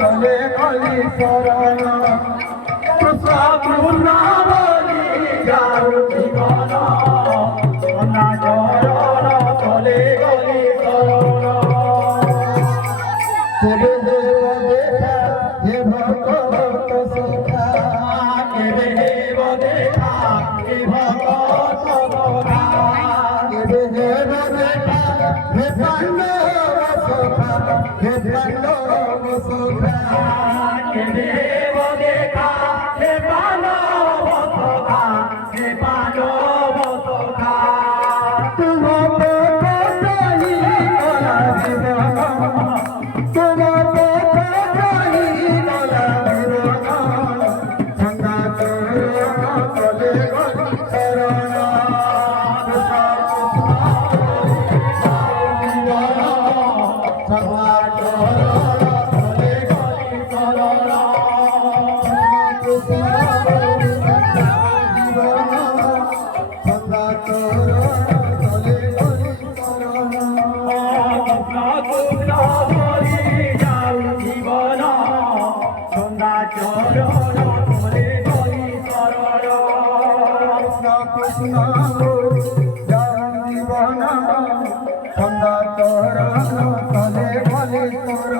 তলে কলি শরণ কৃষ্ণ কৃষ্ণ বলি যাও জীবন না চরণ তলে কলি শরণ কেবে দেব দেখা হে ভক্ত সুখা কেবে দেব দেখা হে ভক্ত সুখা কেবে দেব দেখা হে পাণ্ডব সুখা হে পাণ্ডব সুখা কেবে দেব দেখা হে পাণ্ডব সুখা হে পাণ্ডব সুখা তোমাকে চাই কলা জীবন তোমাকে চাই কলা জীবন সঙ্গা চরণ তলে গলি শরণ সঙ্গা চরণ তলে গলি শরণ সঙ্গা চরণ তলে গলি শরণ কৃষ্ণ যাও জীবন সঙ্গা চরণ তলে গলি শরণ